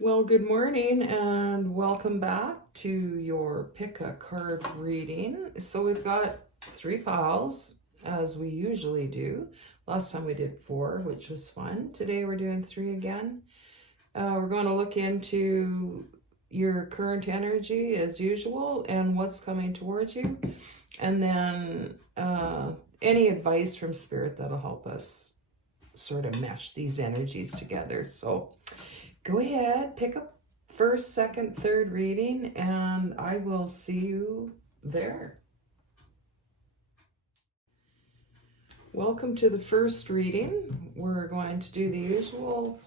Well, good morning and welcome back to your pick a card reading. So we've got three piles as we usually do. Last time we did four, which was fun. Today we're doing three again. We're going to look into your current energy as usual and what's coming towards you. And then any advice from Spirit that'll help us sort of mesh these energies together. So go ahead, pick up first, second, third reading, and I will see you there. Welcome to the first reading. We're going to do the usual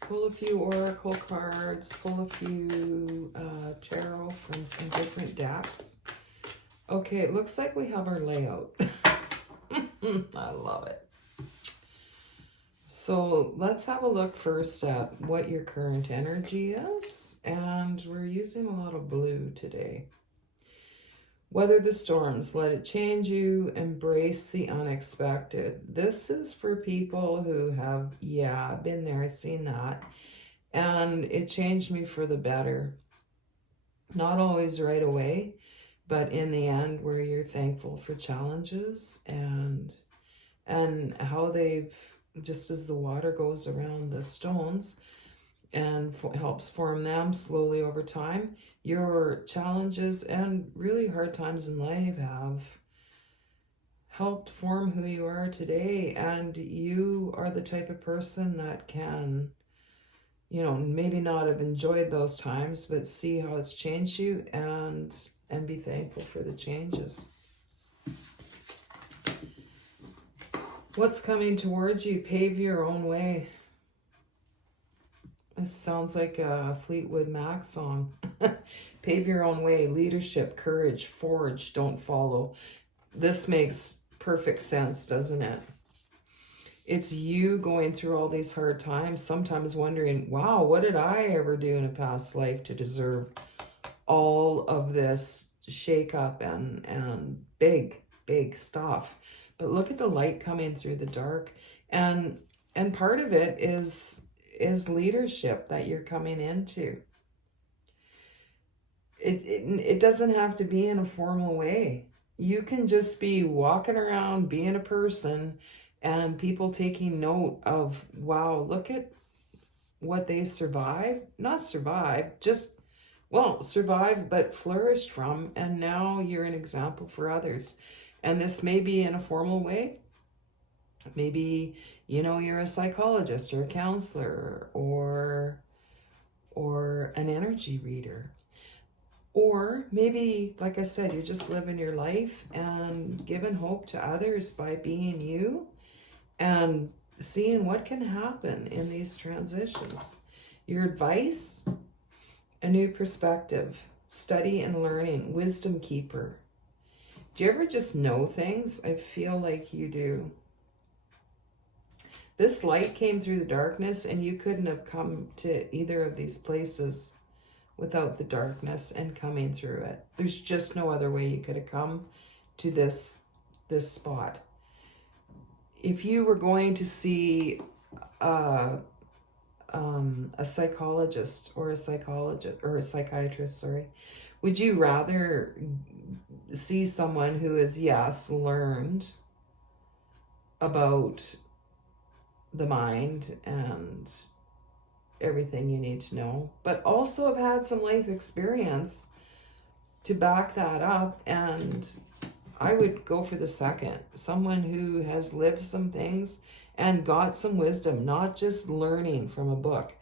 pull a few oracle cards, pull a few tarot from some different decks. Okay, it looks like we have our layout. I love it. So let's have a look first at what your current energy is. And we're using a lot of blue today. Weather the storms, let it change you, embrace the unexpected. This is for people who have, been there, seen that. And it changed me for the better. Not always right away, but in the end where you're thankful for challenges and how they've, just as the water goes around the stones and helps form them slowly over time, your challenges and really hard times in life have helped form who you are today. And you are the type of person that can, maybe not have enjoyed those times, but see how it's changed you and be thankful for the changes. What's coming towards you? Pave your own way. This sounds like a Fleetwood Mac song. Pave your own way. Leadership, courage, forge, don't follow. This makes perfect sense, doesn't it? It's you going through all these hard times, sometimes wondering, wow, what did I ever do in a past life to deserve all of this shake-up and big stuff? But look at the light coming through the dark, and part of it is leadership that you're coming into. It doesn't have to be in a formal way. You can just be walking around being a person and people taking note of, wow, look at what they survived. Not survived, just, well, survived but flourished from, and now you're an example for others. And this may be in a formal way. Maybe, you're a psychologist or a counselor or an energy reader. Or maybe, like I said, you're just living your life and giving hope to others by being you and seeing what can happen in these transitions. Your advice, a new perspective, study and learning, wisdom keeper. Do you ever just know things? I feel like you do. This light came through the darkness, and you couldn't have come to either of these places without the darkness and coming through it. There's just no other way you could have come to this spot. If you were going to see a psychologist or a psychiatrist, would you rather see someone who has, yes, learned about the mind and everything you need to know, but also have had some life experience to back that up? And I would go for the second. Someone who has lived some things and got some wisdom, not just learning from a book.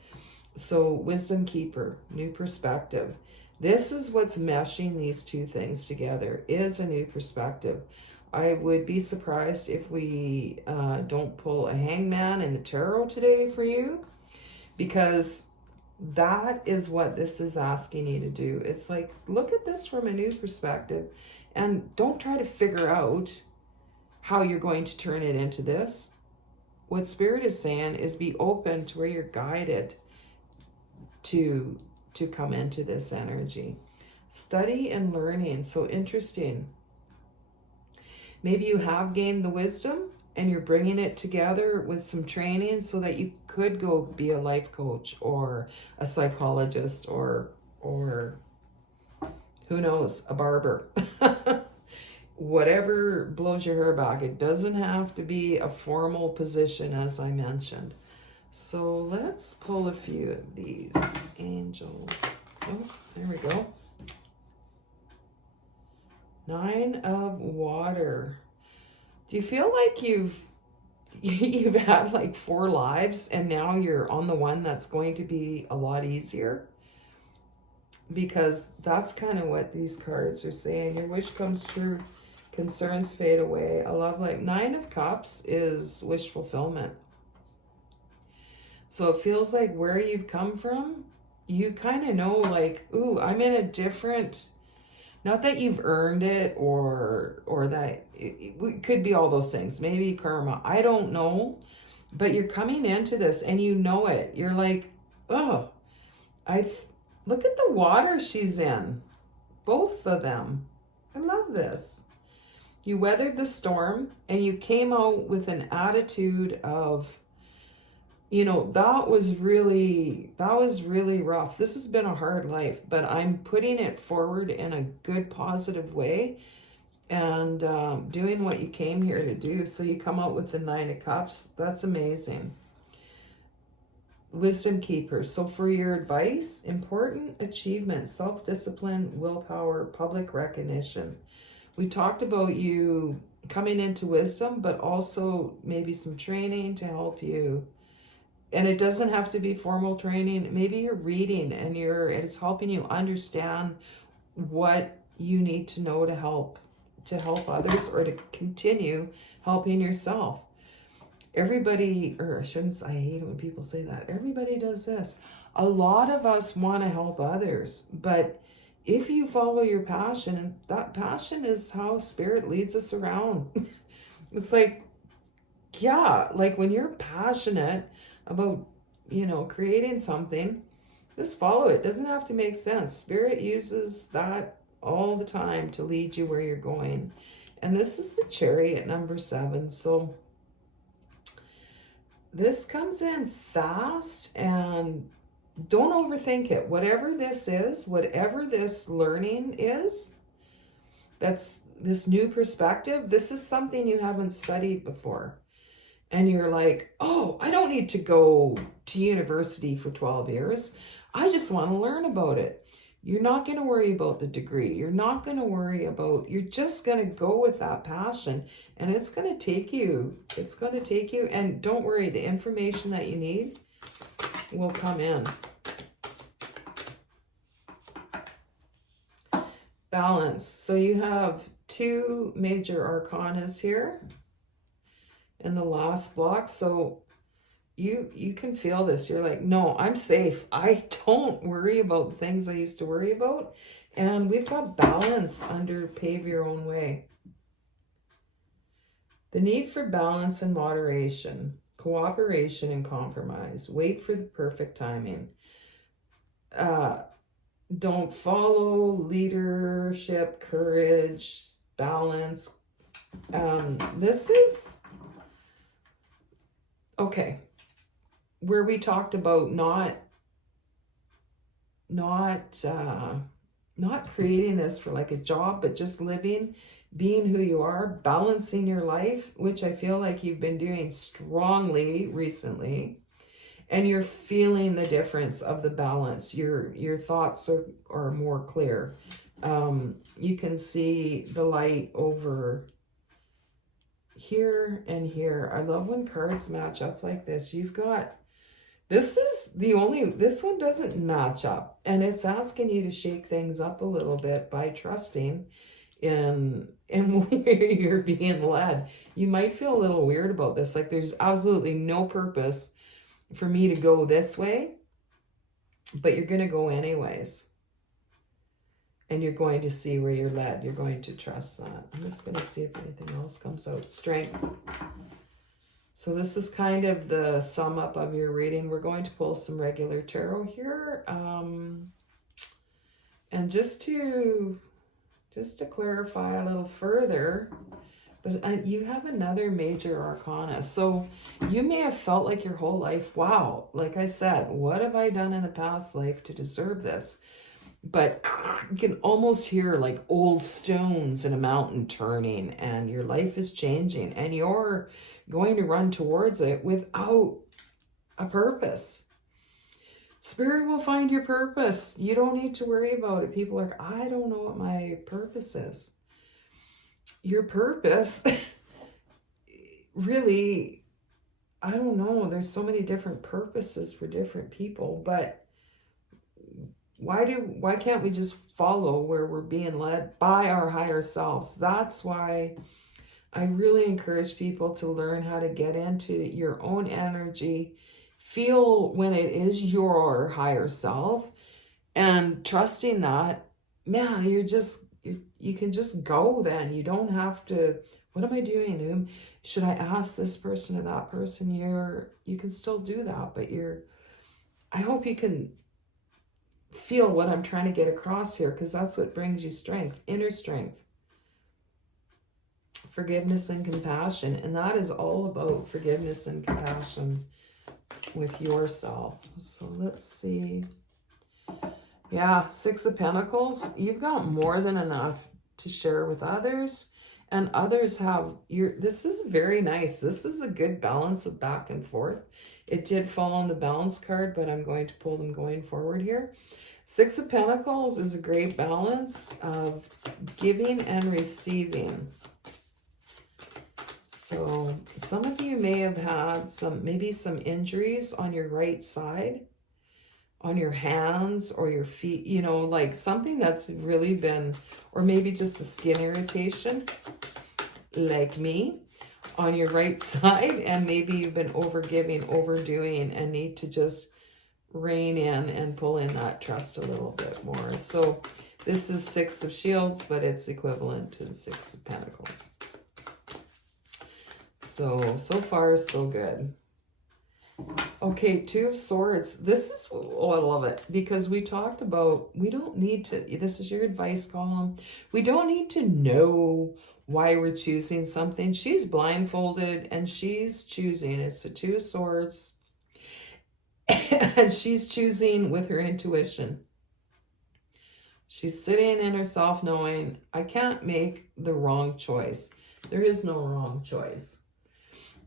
So wisdom keeper, new perspective. This is what's meshing these two things together, is a new perspective. I would be surprised if we don't pull a hangman in the tarot today for you, because that is what this is asking you to do. It's like, look at this from a new perspective and don't try to figure out how you're going to turn it into this. What Spirit is saying is be open to where you're guided to come into this energy. Study and learning. So interesting. Maybe you have gained the wisdom and you're bringing it together with some training so that you could go be a life coach or a psychologist or who knows, a barber. Whatever blows your hair back. It doesn't have to be a formal position, as I mentioned. So let's pull a few of these. Angel. Oh, there we go. 9 of Water. Do you feel like you've had like 4 lives and now you're on the one that's going to be a lot easier? Because that's kind of what these cards are saying. Your wish comes true. Concerns fade away. A love life. 9 of Cups is wish fulfillment. So it feels like where you've come from, you kind of know like, ooh, I'm in a different, not that you've earned it or that it could be all those things. Maybe karma. I don't know. But you're coming into this and you know it. You're like, oh, look at the water she's in. Both of them. I love this. You weathered the storm and you came out with an attitude of, you know, that was really rough. This has been a hard life, but I'm putting it forward in a good, positive way and doing what you came here to do. So you come out with the 9 of Cups. That's amazing. Wisdom keeper. So for your advice, important achievements, self-discipline, willpower, public recognition. We talked about you coming into wisdom, but also maybe some training to help you. And it doesn't have to be formal training. Maybe you're reading and it's helping you understand what you need to know to help others or to continue helping yourself. Everybody, or I hate it when people say that. Everybody does this. A lot of us want to help others, but if you follow your passion, and that passion is how spirit leads us around. It's like, yeah, like when you're passionate about, you know, creating something, just follow it. It doesn't have to make sense. Spirit uses that all the time to lead you where you're going. And this is the Chariot, number 7. So this comes in fast, and don't overthink it. Whatever this is, whatever this learning is, that's this new perspective, this is something you haven't studied before. And you're like, oh, I don't need to go to university for 12 years. I just want to learn about it. You're not going to worry about the degree. You're not going to worry about, you're just going to go with that passion. And it's going to take you. It's going to take you. And don't worry, the information that you need will come in. Balance. So you have 2 major arcanas here in the last block. So you can feel this. You're like, no, I'm safe. I don't worry about the things I used to worry about. And we've got balance under Pave Your Own Way. The need for balance and moderation, cooperation and compromise. Wait for the perfect timing. Don't follow leadership, courage, balance. This is okay. Where we talked about not creating this for like a job, but just living, being who you are, balancing your life, which I feel like you've been doing strongly recently. And you're feeling the difference of the balance. Your thoughts are more clear. You can see the light over here and here. I love when cards match up like this. You've got, this one doesn't match up. And it's asking you to shake things up a little bit by trusting in where you're being led. You might feel a little weird about this. Like there's absolutely no purpose for me to go this way, but you're going to go anyways. And you're going to see where you're led. You're going to trust that. I'm just going to see if anything else comes out. Strength. So this is kind of the sum up of your reading. We're going to pull some regular tarot here. And just to clarify a little further, But you have another major arcana. So you may have felt like your whole life, wow, like I said, what have I done in a past life to deserve this? But you can almost hear like old stones in a mountain turning, and your life is changing, and you're going to run towards it without a purpose. Spirit will find your purpose. You don't need to worry about it. People are like, I don't know what my purpose is. Your purpose really, I don't know. There's so many different purposes for different people, but why can't we just follow where we're being led by our higher selves? That's why I really encourage people to learn how to get into your own energy, feel when it is your higher self, and trusting that, man, you can just go then. You don't have to, what am I doing? Should I ask this person or that person? You can still do that, but I hope you can feel what I'm trying to get across here, because that's what brings you strength, inner strength, forgiveness and compassion. And that is all about forgiveness and compassion with yourself. So let's see. Yeah, Six of Pentacles. You've got more than enough to share with others, and others have this is very nice. This is a good balance of back and forth. It did fall on the balance card, but I'm going to pull them going forward here. Six of Pentacles is a great balance of giving and receiving. So some of you may have had maybe some injuries on your right side, on your hands or your feet, like something that's really been, or maybe just a skin irritation, like me, on your right side, and maybe you've been overgiving, overdoing, and need to just rein in and pull in that trust a little bit more. So this is Six of Shields, but it's equivalent to the Six of Pentacles. So far, so good. Okay, Two of Swords. This is, I love it, because we talked about, we don't need to, this is your advice column. We don't need to know why we're choosing something. She's blindfolded and she's choosing. It's the Two of Swords. And she's choosing with her intuition. She's sitting in herself knowing, I can't make the wrong choice. There is no wrong choice.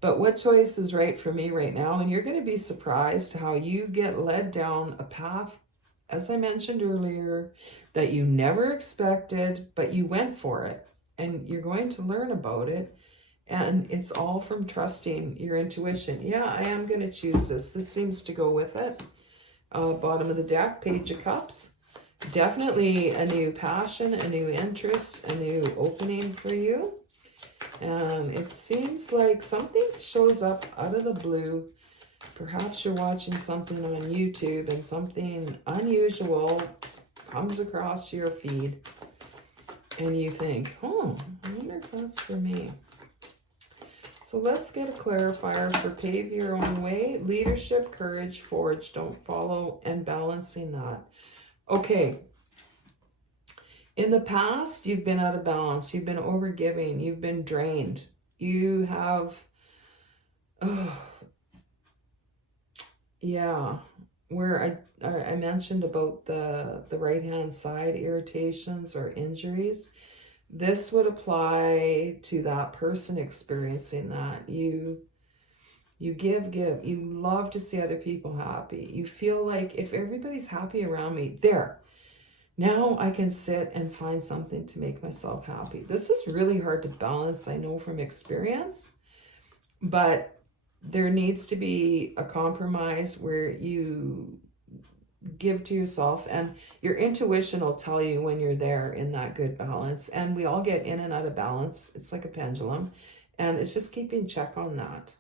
But what choice is right for me right now? And you're going to be surprised how you get led down a path, as I mentioned earlier, that you never expected, but you went for it. And you're going to learn about it. And it's all from trusting your intuition. Yeah, I am going to choose this. This seems to go with it. Bottom of the deck, Page of Cups. Definitely a new passion, a new interest, a new opening for you. And it seems like something shows up out of the blue. Perhaps you're watching something on YouTube and something unusual comes across your feed. And you think, I wonder if that's for me. So let's get a clarifier for Pave Your Own Way. Leadership, courage, forge, don't follow, and balancing that. Okay. In the past, you've been out of balance. You've been overgiving. You've been drained. You have, where I mentioned about the right-hand side irritations or injuries. This would apply to that person experiencing that. You give. You love to see other people happy. You feel like if everybody's happy around me, now I can sit and find something to make myself happy. This is really hard to balance, I know from experience, but there needs to be a compromise where you give to yourself, and your intuition will tell you when you're there in that good balance. And we all get in and out of balance. It's like a pendulum, and it's just keeping check on that.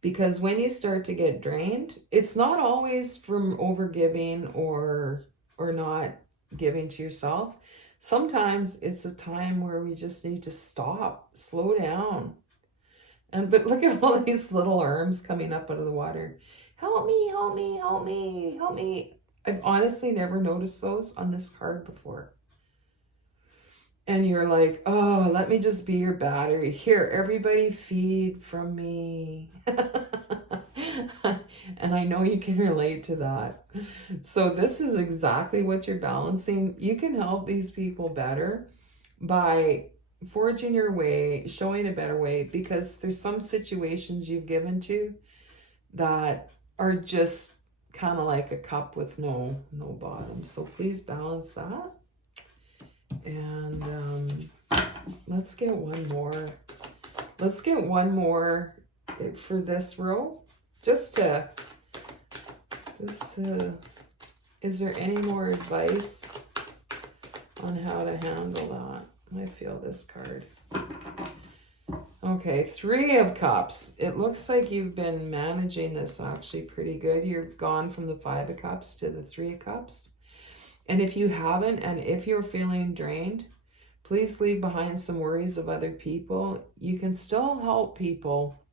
Because when you start to get drained, it's not always from overgiving or not giving to yourself. Sometimes it's a time where we just need to stop, slow down. But look at all these little arms coming up out of the water. Help me, help me, help me, help me. I've honestly never noticed those on this card before. And you're like, oh, let me just be your battery. Here, everybody feed from me. And I know you can relate to that. So this is exactly what you're balancing. You can help these people better by forging your way, showing a better way, because there's some situations you've given to that are just kind of like a cup with no bottom. So please balance that. And let's get one more. Let's get one more for this row. Just to, is there any more advice on how to handle that? I feel this card. Okay, 3 of Cups. It looks like you've been managing this actually pretty good. You're gone from the 5 of Cups to the 3 of Cups. And if you haven't, and if you're feeling drained, please leave behind some worries of other people. You can still help people,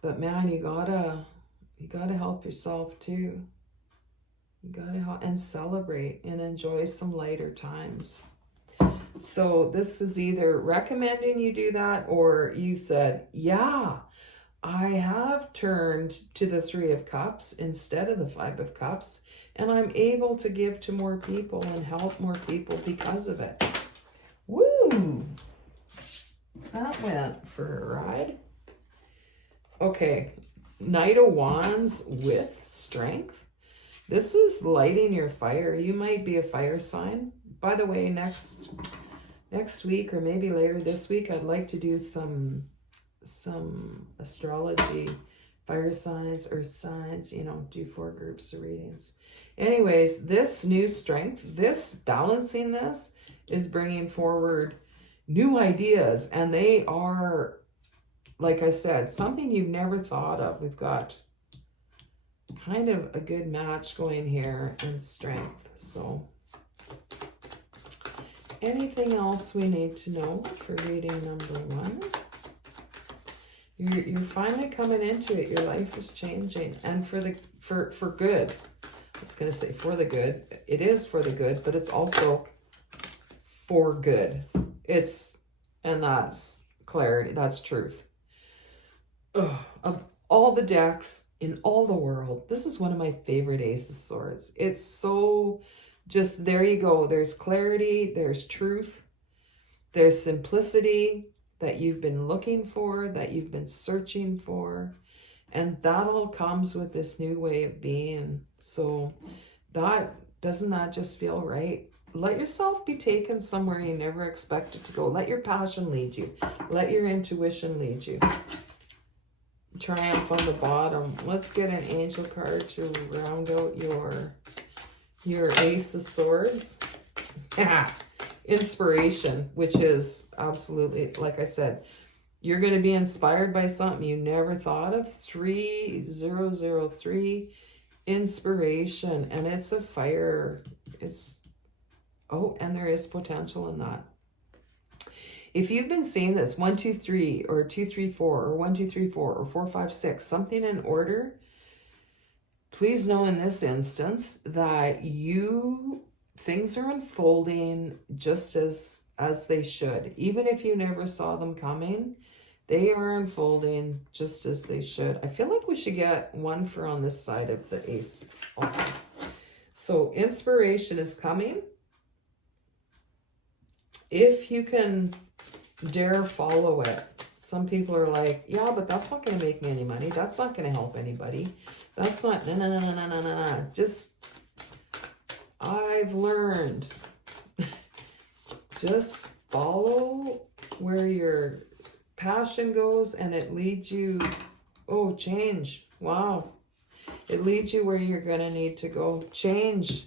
but man, you gotta help yourself too. You gotta help and celebrate and enjoy some lighter times. So this is either recommending you do that, or you said, yeah, I have turned to the 3 of Cups instead of the 5 of Cups, and I'm able to give to more people and help more people because of it. Woo! That went for a ride. Okay, Knight of Wands with Strength. This is lighting your fire. You might be a fire sign. By the way, next week or maybe later this week, I'd like to do some astrology, fire signs, earth signs, do 4 groups of readings. Anyways, this new strength, this balancing this is bringing forward new ideas, and they are, like I said, something you've never thought of. We've got kind of a good match going here in strength. So anything else we need to know for reading number 1? You're finally coming into it. Your life is changing, and for good. I was going to say for the good. It is for the good, but it's also for good. And that's clarity. That's truth. Ugh. Of all the decks in all the world, this is one of my favorite Ace of Swords. It's so just, there you go. There's clarity. There's truth. There's simplicity that you've been looking for, that you've been searching for. And that all comes with this new way of being. So doesn't that just feel right? Let yourself be taken somewhere you never expected to go. Let your passion lead you. Let your intuition lead you. Triumph on the bottom. Let's get an angel card to round out your Ace of Swords. Inspiration, which is absolutely, like I said, you're going to be inspired by something you never thought of. 3003, inspiration, and it's a fire. And there is potential in that. If you've been seeing this 1 2 3 or 2 3 4 or 1 2 3 4 or 4 5 6, something in order, please know in this instance that things are unfolding just as they should. Even if you never saw them coming, they are unfolding just as they should. I feel like we should get one for on this side of the ace also. So inspiration is coming. If you can dare follow it. Some people are like, yeah, but that's not going to make me any money. That's not going to help anybody. That's not, no. Just, I've learned, just follow where your passion goes and it leads you, change. Wow. It leads you where you're going to need to go. Change.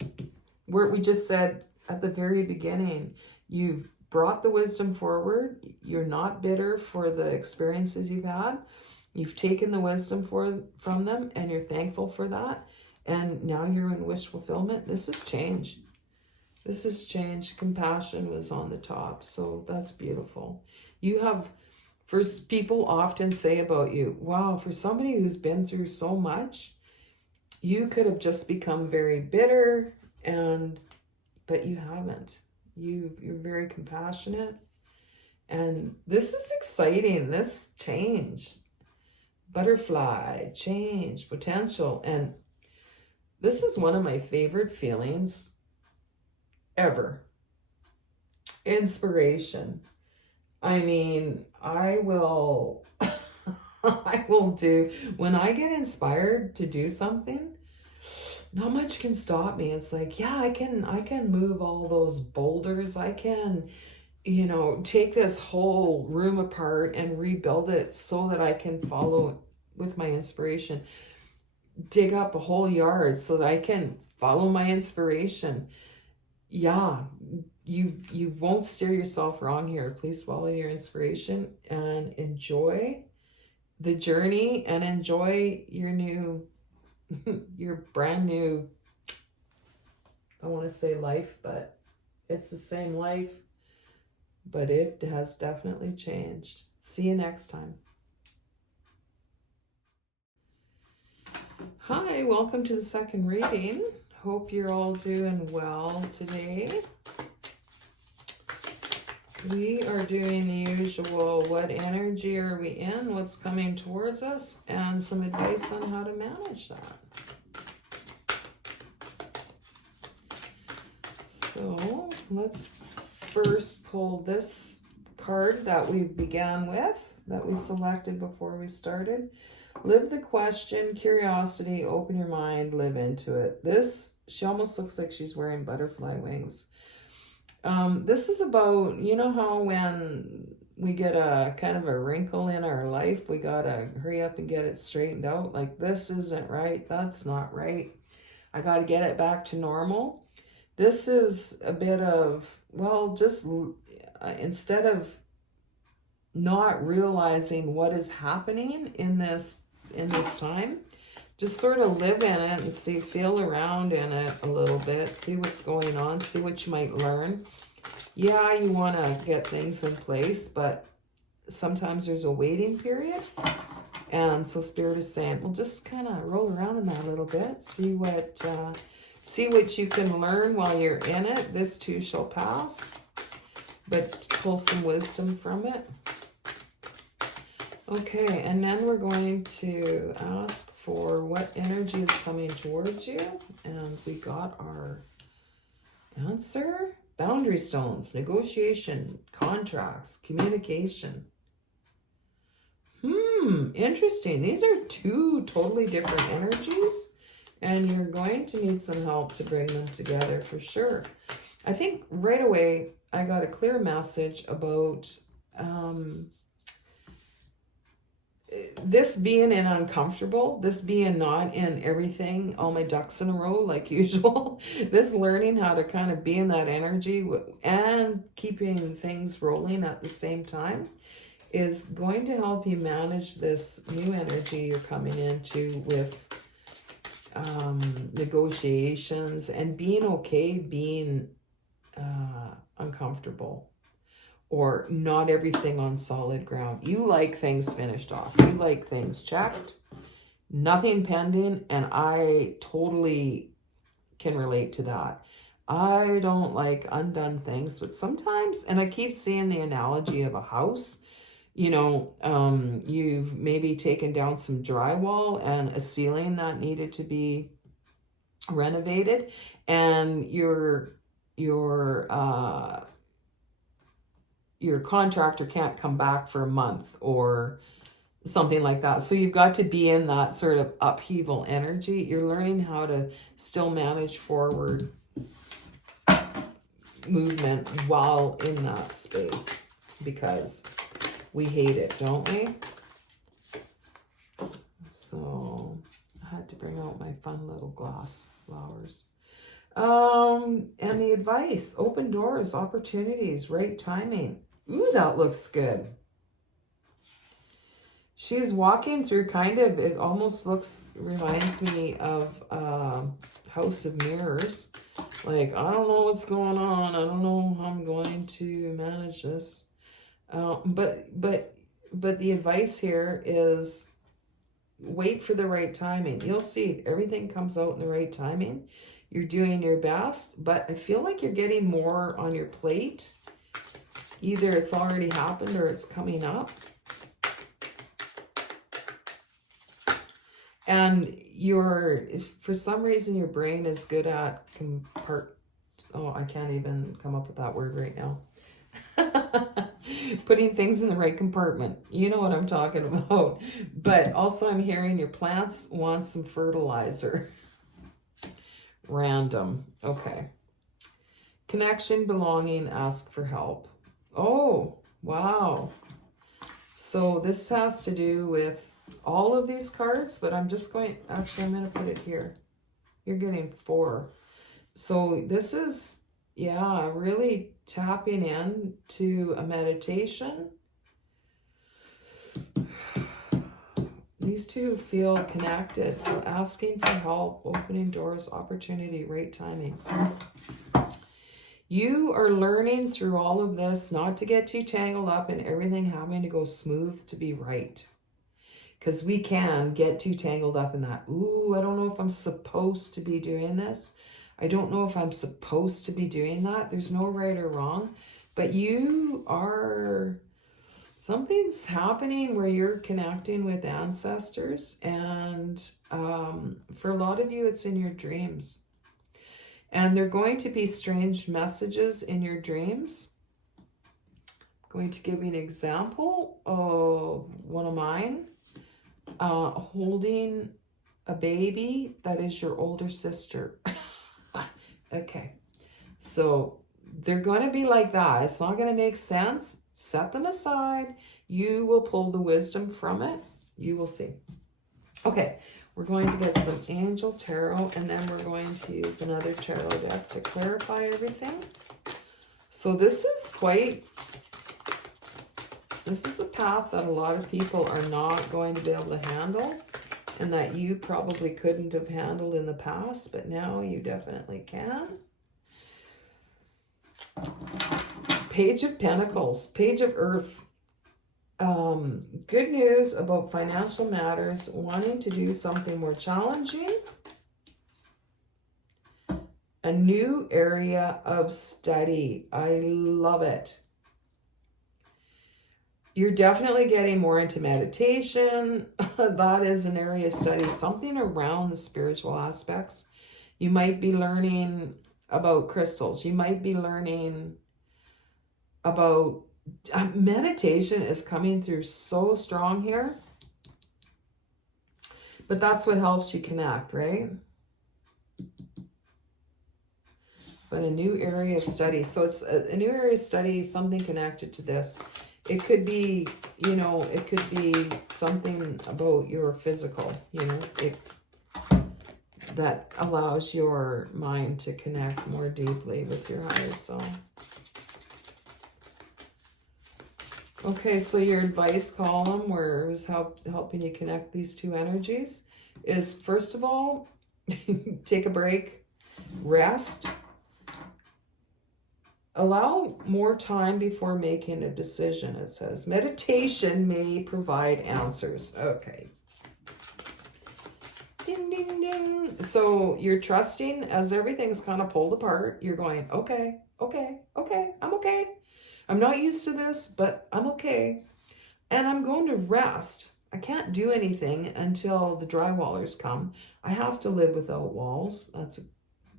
Where we just said at the very beginning, you've brought the wisdom forward. You're not bitter for the experiences you've had. You've taken the wisdom from them and you're thankful for that. And now you're in wish fulfillment. This is change. This is change. Compassion was on the top. So that's beautiful. You have, first, people often say about you, wow, for somebody who's been through so much, you could have just become very bitter, but you haven't. You're very compassionate. And this is exciting, this change. Butterfly, change, potential. And this is one of my favorite feelings ever. Inspiration. I mean, I will I will do, when I get inspired to do something, not much can stop me. It's like, yeah, I can move all those boulders. I can, take this whole room apart and rebuild it so that I can follow with my inspiration. Dig up a whole yard so that I can follow my inspiration. Yeah, you won't steer yourself wrong here. Please follow your inspiration and enjoy the journey and enjoy your brand new, I want to say life, but it's the same life, but it has definitely changed. See you next time. Hi, welcome to the second reading. Hope you're all doing well today. We are doing the usual, what energy are we in, what's coming towards us, and some advice on how to manage that. So let's first pull this card that we began with, that we selected before we started. Live the question, curiosity, open your mind, live into it. She almost looks like she's wearing butterfly wings. This is about, how when we get a kind of a wrinkle in our life, we gotta hurry up and get it straightened out. Like, this isn't right, that's not right. I gotta get it back to normal. This is a bit of, just instead of not realizing what is happening in this time, just sort of live in it and feel around in it a little bit, see what's going on, see what you might learn. Yeah, you want to get things in place, but sometimes there's a waiting period. And so Spirit is saying, well, just kind of roll around in that a little bit, see what you can learn while you're in it. This too shall pass, but pull some wisdom from it. Okay, and then we're going to ask for what energy is coming towards you. And we got our answer. Boundary stones, negotiation, contracts, communication. Interesting. These are two totally different energies, and you're going to need some help to bring them together for sure. I think right away I got a clear message about this being in uncomfortable, this being not in everything, all my ducks in a row like usual, this learning how to kind of be in that energy and keeping things rolling at the same time is going to help you manage this new energy you're coming into with negotiations and being okay being uncomfortable. Or not everything on solid ground. You like things finished off. You like things checked. Nothing pending. And I totally can relate to that. I don't like undone things. But sometimes, and I keep seeing the analogy of a house. You've maybe taken down some drywall and a ceiling that needed to be renovated. And your contractor can't come back for a month or something like that. So you've got to be in that sort of upheaval energy. You're learning how to still manage forward movement while in that space, because we hate it, don't we? So I had to bring out my fun little glass flowers. And the advice, open doors, opportunities, right timing. Ooh, that looks good. She's walking through it almost reminds me of House of Mirrors. Like, I don't know what's going on. I don't know how I'm going to manage this. But the advice here is wait for the right timing. You'll see everything comes out in the right timing. You're doing your best, but I feel like you're getting more on your plate. Either it's already happened or it's coming up. And for some reason, your brain is good at I can't even come up with that word right now. Putting things in the right compartment. You know what I'm talking about. But also I'm hearing your plants want some fertilizer. Random. Okay. Connection, belonging, ask for help. Oh, wow. So this has to do with all of these cards, but I'm going to put it here. You're getting 4. So this is, really tapping in to a meditation. These two feel connected, asking for help, opening doors, opportunity, right timing. You are learning through all of this not to get too tangled up in everything having to go smooth to be right. Because we can get too tangled up in that. Ooh, I don't know if I'm supposed to be doing this. I don't know if I'm supposed to be doing that. There's no right or wrong. But something's happening where you're connecting with ancestors. And for a lot of you, it's in your dreams. And there are going to be strange messages in your dreams. I'm going to give you an example of one of mine. Holding a baby that is your older sister. Okay, so they're going to be like that. It's not going to make sense. Set them aside. You will pull the wisdom from it. You will see. Okay, we're going to get some angel tarot, and then we're going to use another tarot deck to clarify everything. So this is a path that a lot of people are not going to be able to handle, and that you probably couldn't have handled in the past, but now you definitely can. Page of Pentacles, Page of Earth. Good news about financial matters, wanting to do something more challenging. A new area of study. I love it. You're definitely getting more into meditation. That is an area of study, something around the spiritual aspects. You might be learning about crystals. You might be learning about meditation is coming through so strong here. But that's what helps you connect, right? But a new area of study. So it's a new area of study, something connected to this. It could be, it could be something about your physical, that allows your mind to connect more deeply with your higher self. Okay, so your advice column, where is helping you connect these two energies, is first of all, take a break, rest. Allow more time before making a decision, it says. Meditation may provide answers. Okay. Ding, ding, ding. So you're trusting as everything's kind of pulled apart. You're going, okay, I'm okay. I'm not used to this, but I'm okay. And I'm going to rest. I can't do anything until the drywallers come. I have to live without walls. That's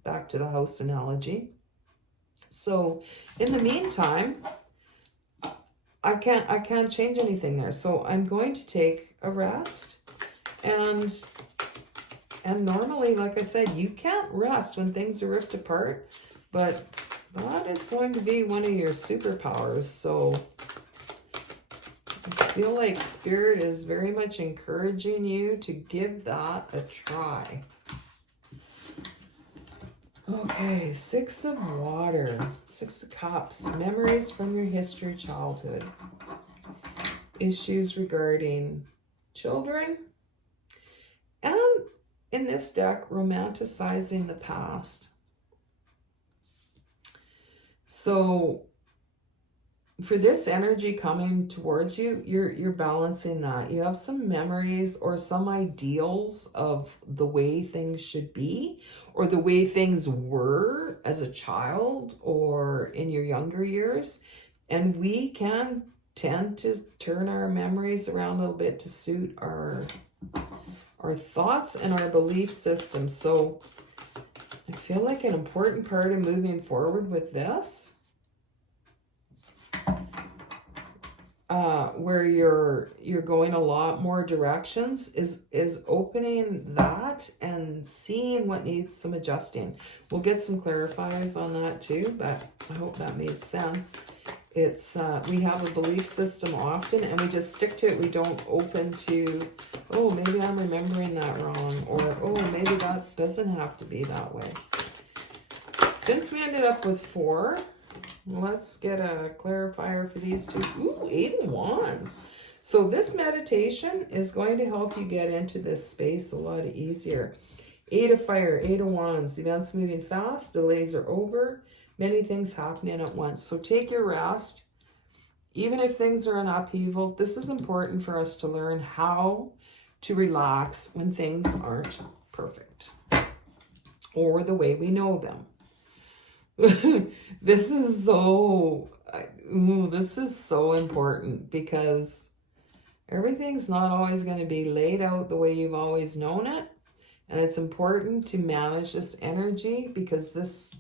back to the house analogy. So in the meantime, I can't change anything there. So I'm going to take a rest. And normally, like I said, you can't rest when things are ripped apart, but that is going to be one of your superpowers. So I feel like Spirit is very much encouraging you to give that a try. Okay, 6 of Water, 6 of Cups, memories from your history, childhood, issues regarding children, and in this deck, romanticizing the past. So for this energy coming towards you, you're balancing that. You have some memories or some ideals of the way things should be, or the way things were as a child or in your younger years. And we can tend to turn our memories around a little bit to suit our thoughts and our belief systems. So I feel like an important part of moving forward with this, where you're going a lot more directions, is opening that and seeing what needs some adjusting. We'll get some clarifiers on that too, but I hope that made sense. It's we have a belief system often and we just stick to it. We don't open to, oh, maybe I'm remembering that wrong, or oh, maybe that doesn't have to be that way. Since we ended up with 4, let's get a clarifier for these two. Ooh, 8 of Wands. So this meditation is going to help you get into this space a lot easier. 8 of Fire, 8 of Wands. Events moving fast. Delays are over. Many things happening at once. So take your rest. Even if things are in upheaval, this is important for us to learn how to relax when things aren't perfect or the way we know them. This is so important, because everything's not always going to be laid out the way you've always known it. And it's important to manage this energy, because this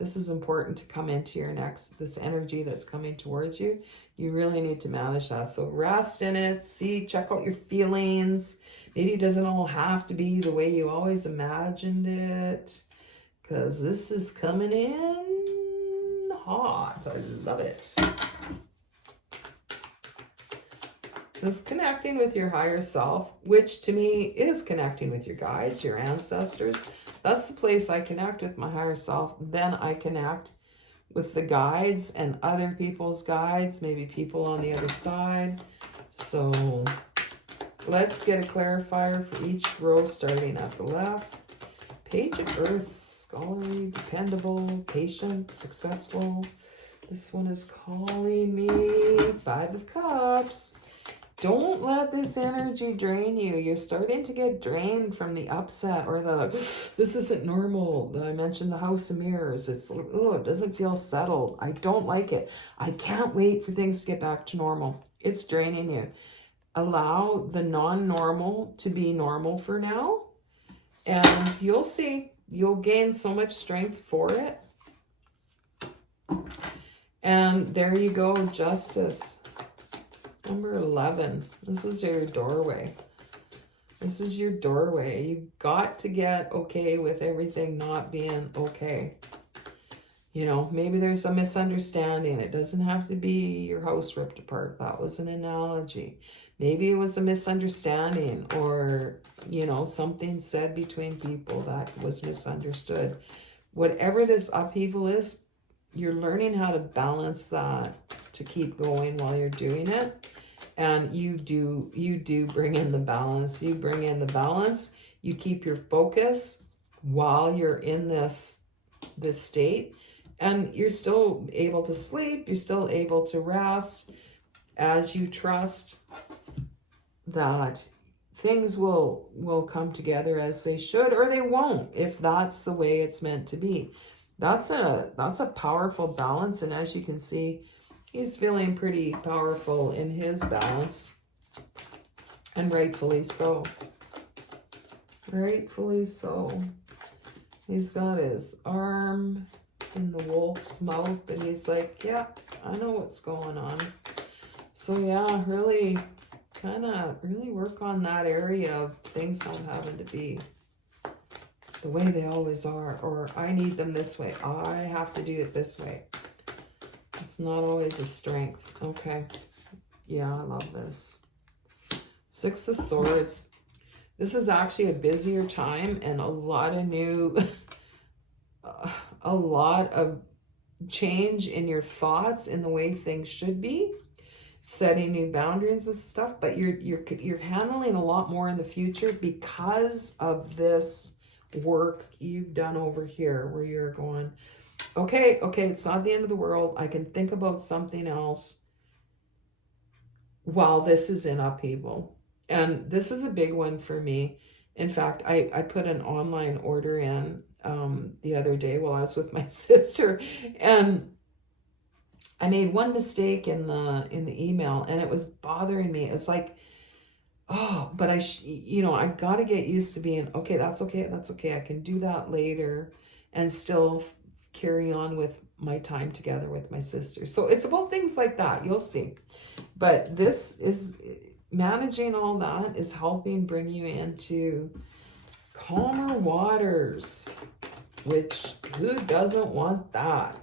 is important to come into your next, this energy that's coming towards you. You really need to manage that. So rest in it, check out your feelings. Maybe it doesn't all have to be the way you always imagined it, because this is coming in hot. I love it. This connecting with your higher self, which to me is connecting with your guides, your ancestors. That's the place I connect with my higher self. Then I connect with the guides and other people's guides, maybe people on the other side. So let's get a clarifier for each row, starting at the left. Page of Earth, scholarly, dependable, patient, successful. This one is calling me. 5 of Cups. Don't let this energy drain you. You're starting to get drained from the upset or the, this isn't normal. I mentioned the House of Mirrors. It's, oh, it doesn't feel settled. I don't like it. I can't wait for things to get back to normal. It's draining you. Allow the non-normal to be normal for now. And you'll see, you'll gain so much strength for it. And there you go, Justice. Number 11. This is your doorway. This is your doorway. You've got to get okay with everything not being okay. You know, maybe there's a misunderstanding. It doesn't have to be your house ripped apart. That was an analogy. Maybe it was a misunderstanding, or, you know, something said between people that was misunderstood. Whatever this upheaval is, you're learning how to balance that to keep going while you're doing it. And you do bring in the balance. You bring in the balance. You keep your focus while you're in this state. And you're still able to sleep. You're still able to rest as you trust that things will come together as they should, or they won't, if that's the way it's meant to be. That's a powerful balance. And as you can see, he's feeling pretty powerful in his balance, and rightfully so. Rightfully so. He's got his arm in the wolf's mouth, and he's like, yeah, I know what's going on. So yeah, really work on that area of things not having to be the way they always are, or I need them this way. I have to do it this way. It's not always a strength. Okay. Yeah, I love this. 6 of Swords. This is actually a busier time, and a lot of new, a lot of change in your thoughts, in the way things should be, setting new boundaries and stuff. But you're handling a lot more in the future because of this work you've done over here, where you're going, Okay, it's not the end of the world. I can think about something else while this is in upheaval. And this is a big one for me. In fact, I put an online order in the other day while I was with my sister, and I made one mistake in the email, and it was bothering me. It's like, oh, but I got to get used to being okay. That's okay. I can do that later, and still carry on with my time together with my sister. So it's about things like that. You'll see. But this is managing all that is helping bring you into calmer waters, which who doesn't want that?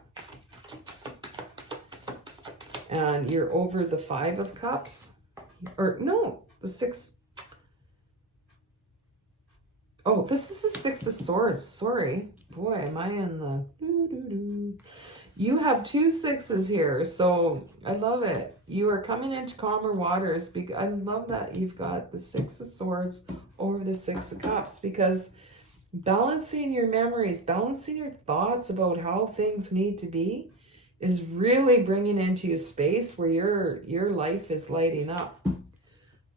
And you're over the 5 of Cups, or no, the 6. Oh, this is the 6 of Swords. Sorry. Boy, am I in the You have 2 6s here, so I love it. You are coming into calmer waters. Because I love that you've got the 6 of Swords over the 6 of Cups, because balancing your memories, balancing your thoughts about how things need to be is really bringing into a space where your life is lighting up.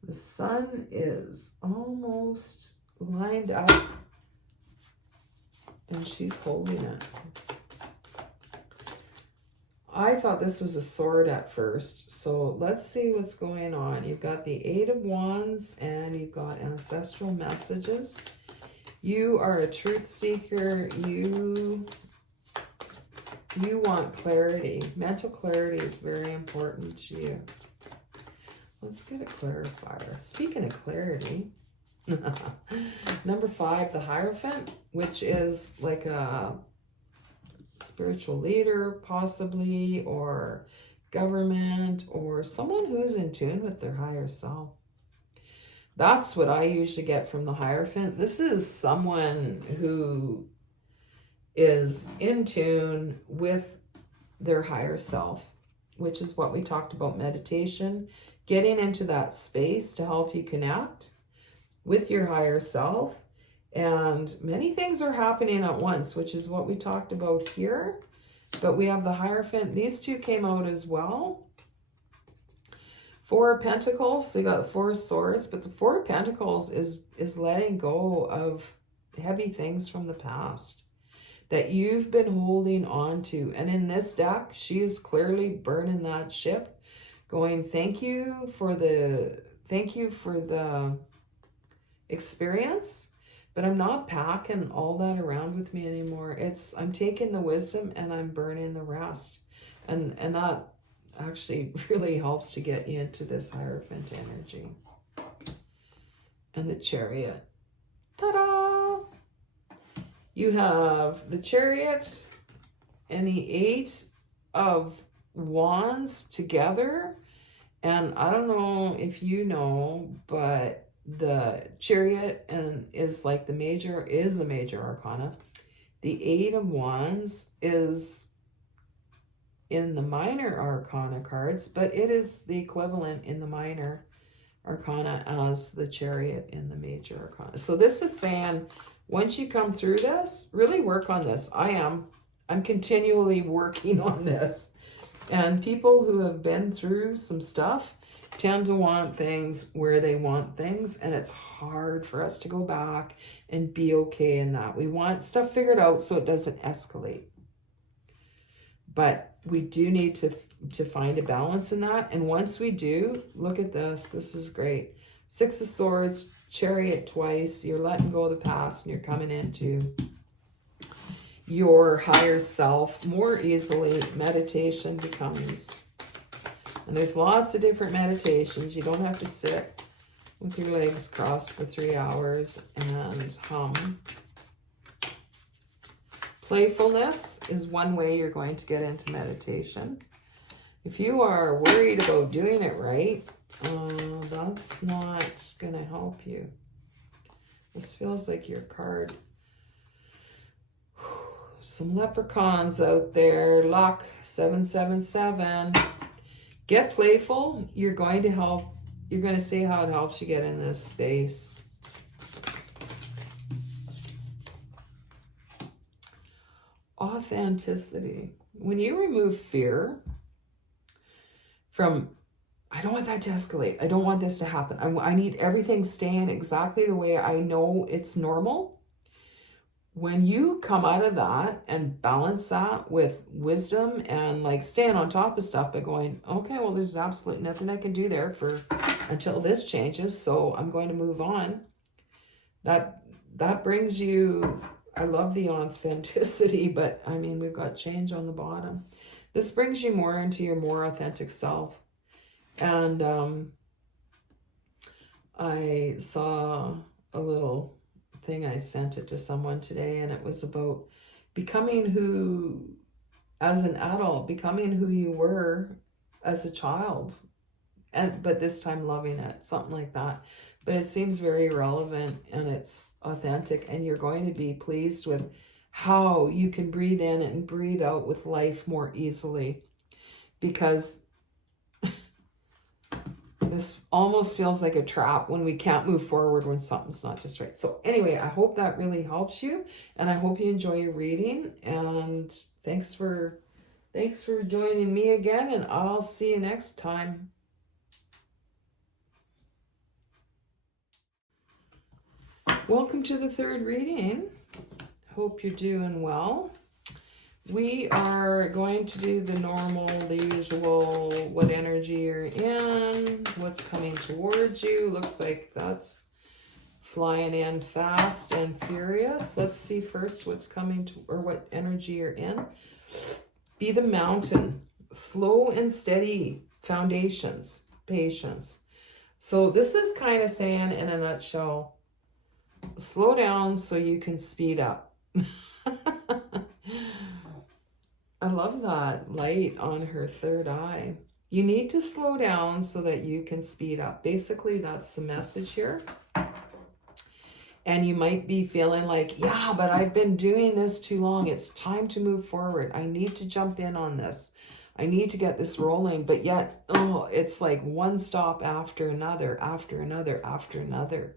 The sun is almost lined up, and she's holding it. I thought this was a sword at first, so let's see what's going on. You've got the 8 of Wands, and you've got ancestral messages. You are a truth seeker. You want clarity. Mental clarity is very important to you. Let's get a clarifier. Speaking of clarity, number 5, the Hierophant, which is like a spiritual leader, possibly, or government, or someone who's in tune with their higher self. That's what I usually get from the Hierophant. This is someone who is in tune with their higher self, which is what we talked about, meditation, getting into that space to help you connect with your higher self. And many things are happening at once, which is what we talked about here. But we have the Hierophant. These 2 came out as well. 4 of Pentacles. So you got the 4 of Swords. But the 4 of Pentacles is letting go of heavy things from the past that you've been holding on to. And in this deck, she is clearly burning that ship, going, thank you for the experience, but I'm not packing all that around with me anymore. I'm taking the wisdom and I'm burning the rest. And that actually really helps to get you into this Hierophant energy. And the Chariot. Ta-da! You have the Chariot and the 8 of Wands together. And I don't know if you know, but the Chariot is like a major arcana. The 8 of Wands is in the minor arcana cards, but it is the equivalent in the minor arcana as the Chariot in the major arcana. So this is saying, once you come through this, really work on this. I'm continually working on this. And people who have been through some stuff tend to want things where they want things, and it's hard for us to go back and be okay in that. We want stuff figured out so it doesn't escalate. But we do need to find a balance in that. And once we do, look at this. This is great. 6 of Swords, Chariot twice. You're letting go of the past and you're coming into your higher self more easily. Meditation becomes, and there's lots of different meditations. You don't have to sit with your legs crossed for 3 hours and hum. Playfulness is one way you're going to get into meditation. If you are worried about doing it right, that's not going to help you. This feels like your card. Some leprechauns out there. Luck 777. Get playful. You're going to see how it helps you get in this space. authenticity. When you remove fear from, I don't want that to escalate. I don't want this to happen. I need everything staying exactly the way I know it's normal. When you come out of that and balance that with wisdom and like staying on top of stuff by going, okay, well, there's absolutely nothing I can do there for until this changes, so I'm going to move on. That brings you, I love the authenticity, but I mean, we've got change on the bottom. This brings you more into your more authentic self. And I saw a little thing, I sent it to someone today, and it was about becoming who, as an adult, becoming who you were as a child, but this time loving it, something like that. But it seems very relevant and it's authentic, and you're going to be pleased with how you can breathe in and breathe out with life more easily, because this almost feels like a trap when we can't move forward when something's not just right. So anyway, I hope that really helps you, and I hope you enjoy your reading, and thanks for joining me again, and I'll see you next time. Welcome to the third reading. Hope you're doing well. We are going to do the normal, the usual, what energy you're in, what's coming towards you. Looks like that's flying in fast and furious. Let's see first what's coming to, or what energy you're in. Be the mountain, slow and steady foundations, patience. So this is kind of saying in a nutshell, slow down so you can speed up. I love that light on her third eye. You need to slow down so that you can speed up. Basically, that's the message here. And you might be feeling like, yeah, but I've been doing this too long. It's time to move forward. I need to jump in on this. I need to get this rolling. But yet, it's like one stop after another, after another, after another.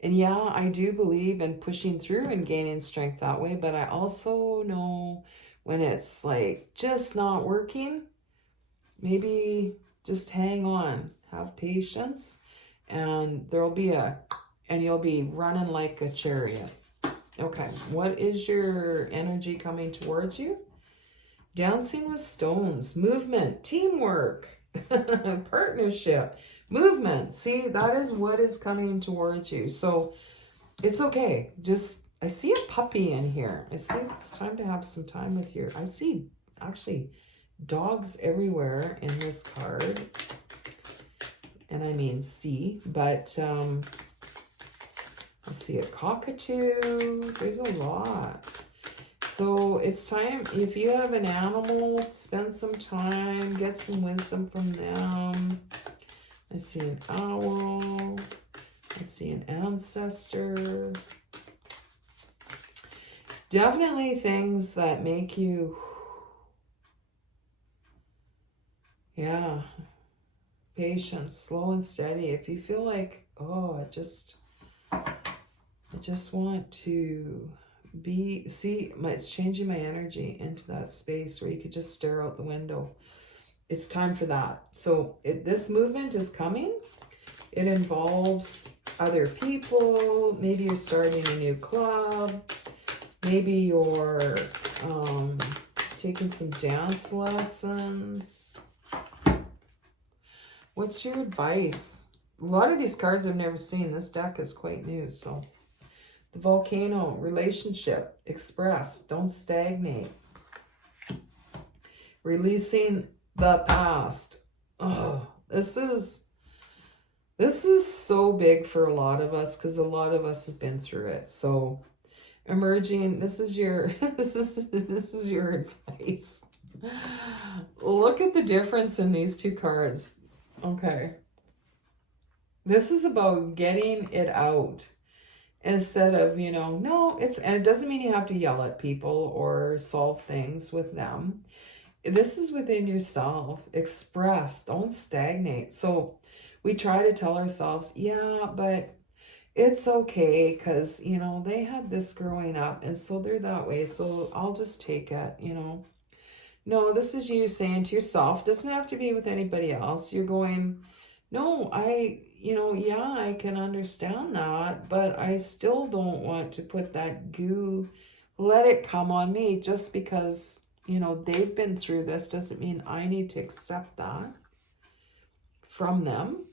And yeah, I do believe in pushing through and gaining strength that way. But I also know when it's like just not working, maybe just hang on, have patience, and there'll be and you'll be running like a chariot. Okay, what is your energy coming towards you? Dancing with stones, movement, teamwork, partnership, movement. See, that is what is coming towards you. So it's okay. Just, I see a puppy in here. I see it's time to have some time with you. I see actually dogs everywhere in this card. And I mean see, but I see a cockatoo. There's a lot. So it's time, if you have an animal, spend some time, get some wisdom from them. I see an owl. I see an ancestor. Definitely things that make you, yeah, patient, slow and steady. If you feel like, oh, I just want to it's changing my energy into that space where you could just stare out the window. It's time for that. So this movement is coming. It involves other people. Maybe you're starting a new club. Maybe you're taking some dance lessons. What's your advice? A lot of these cards I've never seen. This deck is quite new. So the volcano, relationship, express, don't stagnate. Releasing the past. Oh, this is so big for a lot of us because a lot of us have been through it. So emerging, this is your this is your advice. Look at the difference in these two cards. Okay. This is about getting it out instead of, no, and it doesn't mean you have to yell at people or solve things with them. This is within yourself. Express, don't stagnate. So we try to tell ourselves, yeah, but it's okay, because, you know, they had this growing up, and so they're that way. So I'll just take it, you know. No, this is you saying to yourself, doesn't have to be with anybody else. You're going, no, you know, yeah, I can understand that, but I still don't want to put that goo, let it come on me. Just because, you know, they've been through this doesn't mean I need to accept that from them.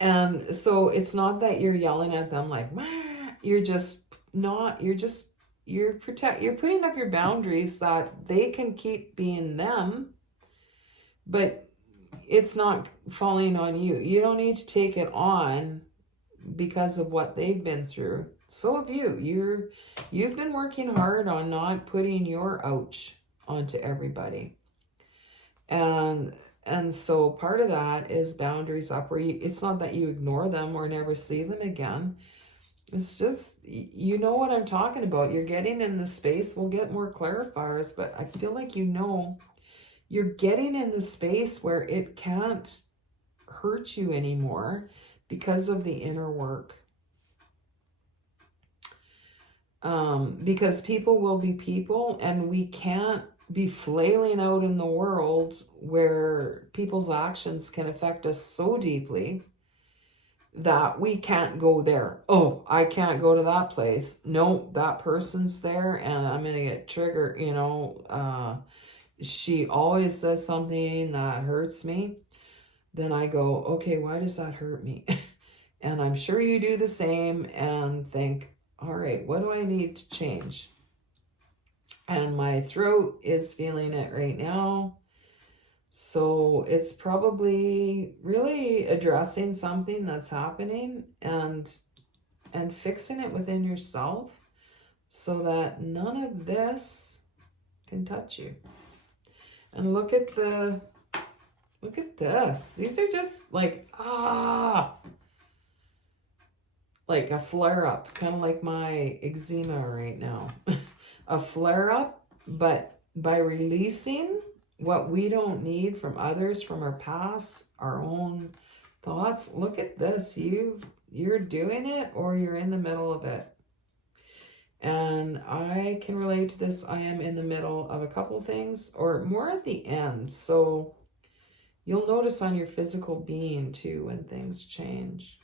And so it's not that you're yelling at them like, "Mah." You're just not, you're putting up your boundaries that they can keep being them, but it's not falling on you. You don't need to take it on because of what they've been through. So have you. You've been working hard on not putting your ouch onto everybody. And so part of that is boundaries up, where it's not that you ignore them or never see them again. It's just, you know what I'm talking about. You're getting in the space. We'll get more clarifiers, but I feel like, you know, you're getting in the space where it can't hurt you anymore because of the inner work. Because people will be people, and we can't be flailing out in the world where people's actions can affect us so deeply that we can't go there. Oh, I can't go to that place. No, that person's there and I'm going to get triggered, you know. She always says something that hurts me. Then I go, okay, why does that hurt me? And I'm sure you do the same, and think, all right, what do I need to change? And my throat is feeling it right now. So it's probably really addressing something that's happening and fixing it within yourself so that none of this can touch you. And look at this. These are just like, like a flare up, kind of like my eczema right now. A flare up, but by releasing what we don't need from others, from our past, our own thoughts. Look at this. You're doing it, or you're in the middle of it. And I can relate to this. I am in the middle of a couple things, or more at the end. So you'll notice on your physical being too when things change.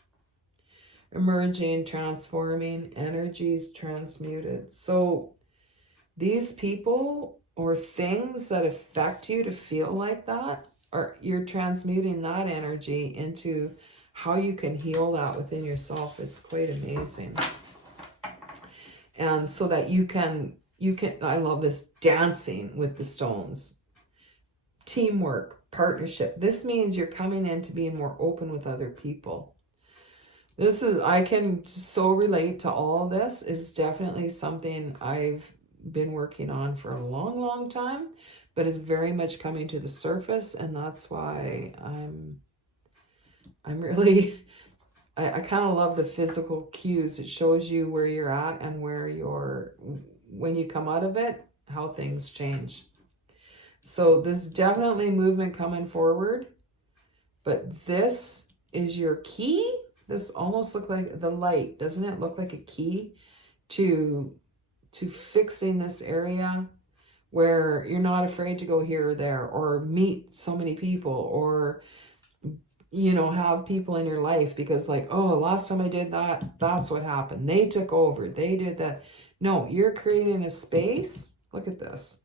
Emerging, transforming, energies transmuted. So these people or things that affect you to feel like that, or you're transmuting that energy into how you can heal that within yourself. It's quite amazing. And so that you can, I love this, dancing with the stones, teamwork, partnership. This means you're coming into being more open with other people. I can so relate to all of this. Is definitely something I've been working on for a long, long time, but is very much coming to the surface. And that's why I'm really, I kind of love the physical cues. It shows you where you're at and when you come out of it, how things change. So there's definitely movement coming forward, but this is your key. This almost looks like the light. Doesn't it look like a key to fixing this area where you're not afraid to go here or there, or meet so many people, or, you know, have people in your life because like, oh, last time I did that, that's what happened. They took over. They did that. No, you're creating a space. Look at this.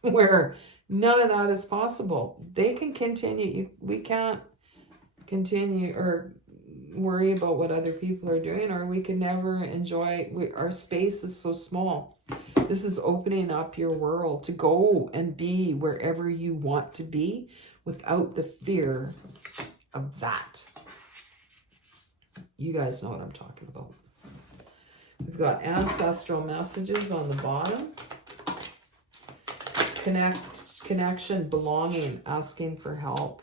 Where none of that is possible. They can continue. We can't continue or worry about what other people are doing, or we can never enjoy. Our space is so small. This is opening up your world to go and be wherever you want to be without the fear of that. You guys know what I'm talking about. We've got ancestral messages on the bottom. Connection, belonging, asking for help.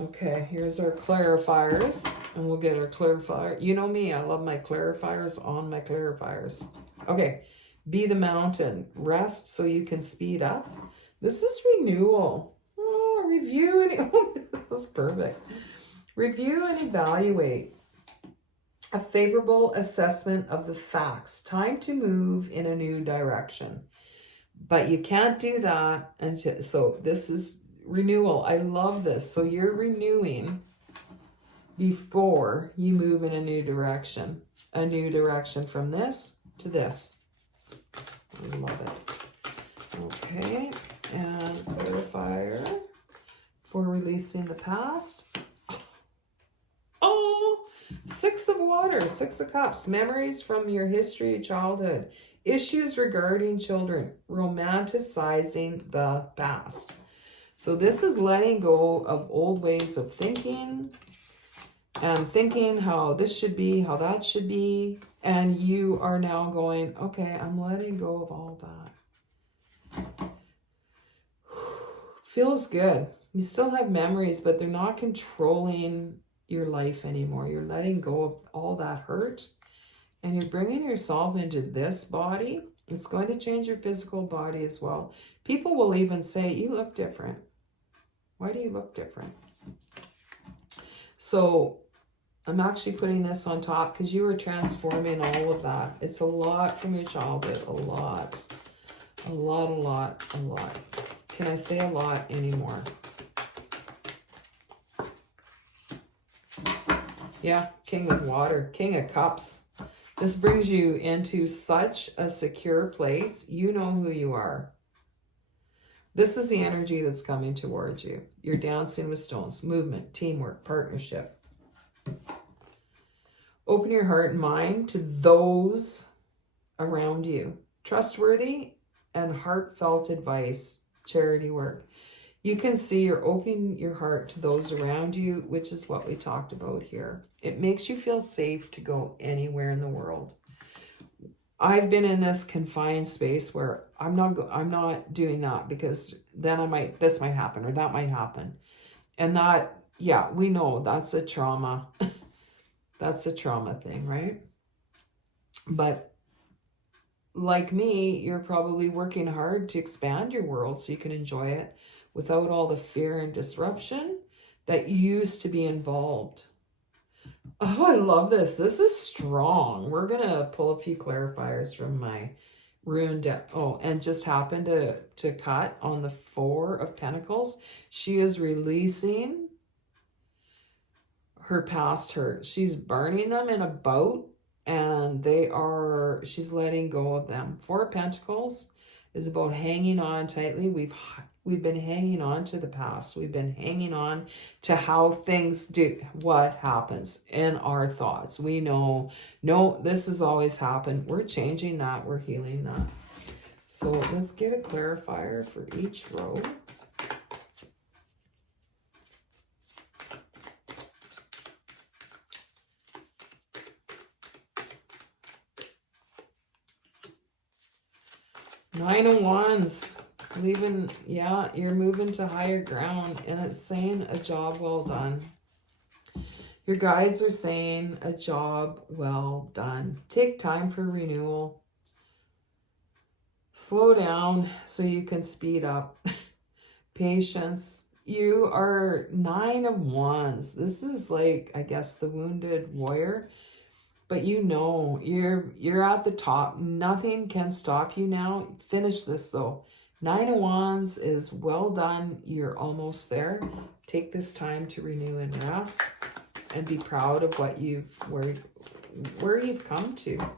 Okay, here's our clarifiers, and we'll get our clarifier. You know me, I love my clarifiers on my clarifiers. Okay, be the mountain. Rest so you can speed up. This is renewal. Oh, review. That's perfect. Review and evaluate. A favorable assessment of the facts. Time to move in a new direction. But you can't do that until, so this is renewal. I love this. So you're renewing before you move in a new direction. A new direction from this to this. I love it. Okay, and clarifier for releasing the past. Oh, 6 of water, 6 of cups, memories from your history of childhood, issues regarding children, romanticizing the past. So this is letting go of old ways of thinking and thinking how this should be, how that should be. And you are now going, okay, I'm letting go of all that. Feels good. You still have memories, but they're not controlling your life anymore. You're letting go of all that hurt, and you're bringing yourself into this body. It's going to change your physical body as well. People will even say, you look different. Why do you look different? So I'm actually putting this on top because you were transforming all of that. It's a lot from your childhood. A lot. A lot, a lot, a lot. Can I say a lot anymore? Yeah, King of Water, King of Cups. This brings you into such a secure place. You know who you are. This is the energy that's coming towards you. You're dancing with stones. Movement, teamwork, partnership. Open your heart and mind to those around you. Trustworthy and heartfelt advice, charity work. You can see you're opening your heart to those around you, which is what we talked about here. It makes you feel safe to go anywhere in the world. I've been in this confined space where I'm not doing that because then this might happen or that might happen. And that, yeah, we know that's a trauma. That's a trauma thing, right? But like me, you're probably working hard to expand your world so you can enjoy it without all the fear and disruption that used to be involved. Oh, I love this. This is strong. We're going to pull a few clarifiers from my rune deck. Oh, and just happened to cut on the 4 of Pentacles. She is releasing her past hurt. She's burning them in a boat, and she's letting go of them. 4 of Pentacles is about hanging on tightly. We've been hanging on to the past. We've been hanging on to how things do, what happens in our thoughts. We know, no, this has always happened. We're changing that. We're healing that. So let's get a clarifier for each row. Nine of Wands. You're moving to higher ground, and it's saying a job well done. Your guides are saying a job well done. Take time for renewal. Slow down so you can speed up. Patience. You are 9 of Wands. This is like, I guess, the wounded warrior. But you know, you're at the top. Nothing can stop you now. Finish this though. 9 of Wands is well done. You're almost there. Take this time to renew and rest and be proud of what where you've come to. You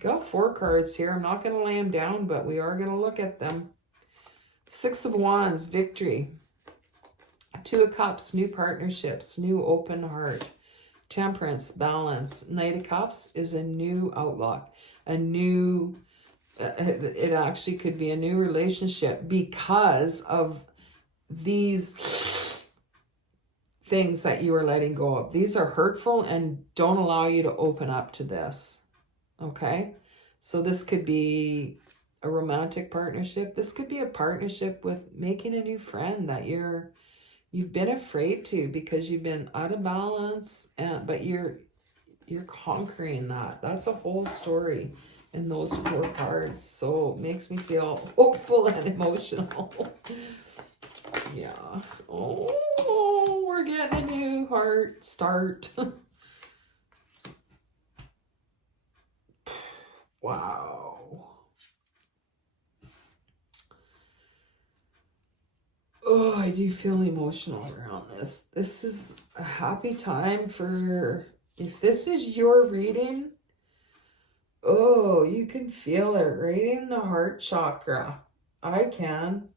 got 4 cards here. I'm not going to lay them down, but we are going to look at them. 6 of Wands, victory. 2 of Cups, new partnerships, new open heart. Temperance, balance. Knight of Cups is a new outlook, a new, it actually could be a new relationship because of these things that you are letting go of. These are hurtful and don't allow you to open up to this. Okay? So this could be a romantic partnership. This could be a partnership with making a new friend that you've been afraid to because you've been out of balance, but you're conquering that. That's a whole story in those 4 cards. So it makes me feel hopeful and emotional. Yeah. Oh, we're getting a new heart start. Wow. Oh, I do feel emotional around this. This is a happy time for, if this is your reading, oh, you can feel it right in the heart chakra. I can.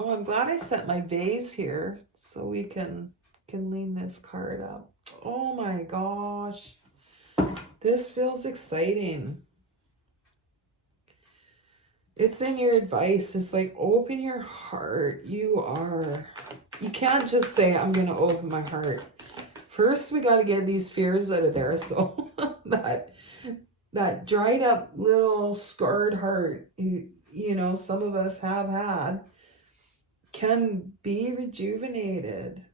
Oh, I'm glad I set my vase here so we can lean this card up. Oh my gosh. This feels exciting. It's in your advice. It's like, open your heart. You can't just say, I'm going to open my heart. First, we got to get these fears out of there. So that dried up little scarred heart, you know, some of us have had, can be rejuvenated.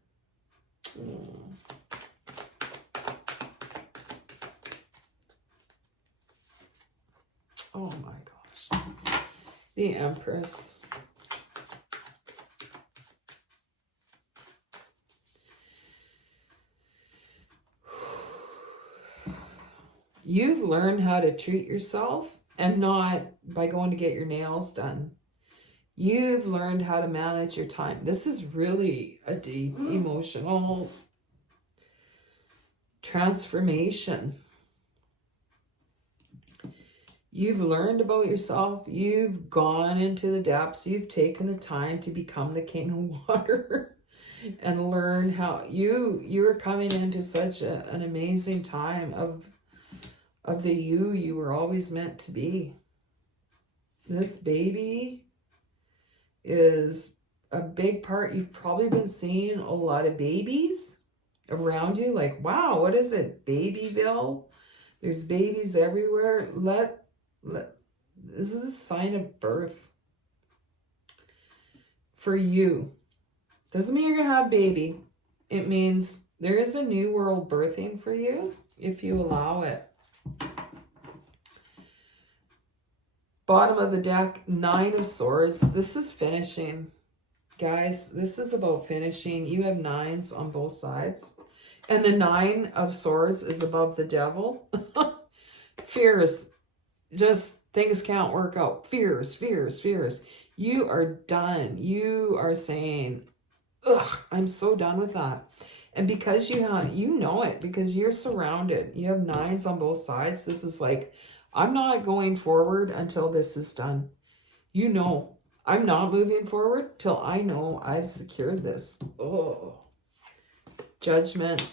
Oh my gosh. The Empress. You've learned how to treat yourself, and not by going to get your nails done. You've learned how to manage your time. This is really a deep emotional transformation. You've learned about yourself. You've gone into the depths. You've taken the time to become the king of water and learn how you're coming into such an amazing time of the you were always meant to be. This baby is a big part. You've probably been seeing a lot of babies around you, like, wow, what is it, Babyville? There's babies everywhere. This is a sign of birth for you. Doesn't mean you're gonna have a baby. It means there is a new world birthing for you if you allow it. Bottom of the deck, 9 of Swords. This is finishing. Guys, this is about finishing. You have 9s on both sides. And the 9 of Swords is above the Devil. Fears. Just things can't work out. Fears, fears, fears. You are done. You are saying, ugh, I'm so done with that. And because you know it, because you're surrounded. You have 9s on both sides. This is like, I'm not going forward until this is done. You know, I'm not moving forward till I know I've secured this. Oh, Judgment.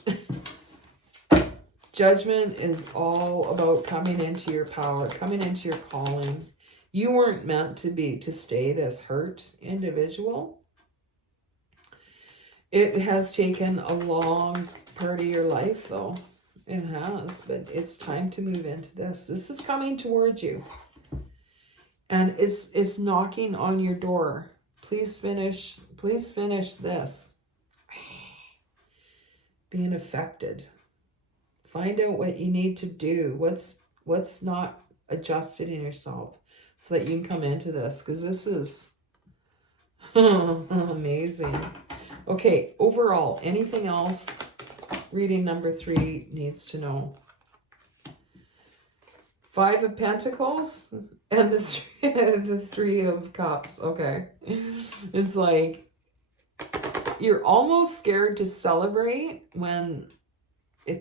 Judgment is all about coming into your power, coming into your calling. You weren't meant to stay this hurt individual. It has taken a long part of your life, though. It has, but it's time to move into this. This is coming towards you. And it's knocking on your door. Please finish this. Being affected. Find out what you need to do. What's not adjusted in yourself so that you can come into this, because this is amazing. Okay, overall, anything else reading number 3 needs to know? 5 of Pentacles and the 3 of Cups. Okay. It's like you're almost scared to celebrate when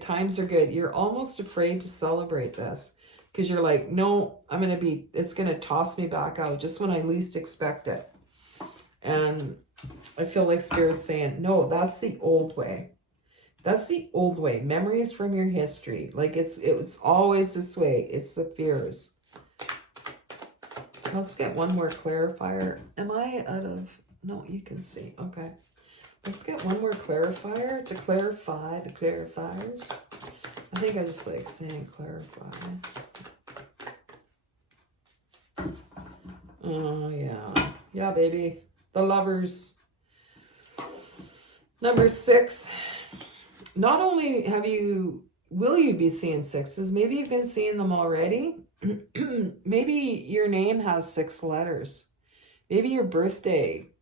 times are good. You're almost afraid to celebrate this because you're like, no, it's going to toss me back out just when I least expect it. And I feel like Spirit's saying, no, that's the old way. That's the old way. Memories from your history. Like it was always this way. It's the fears. Let's get one more clarifier. Am I out of... No, you can see. Okay. Let's get one more clarifier to clarify the clarifiers. I think I just like saying clarify. Oh, yeah. Yeah, baby. The Lovers. Number 6. Not only will you be seeing 6s, maybe you've been seeing them already. Maybe your name has 6 letters. Maybe your birthday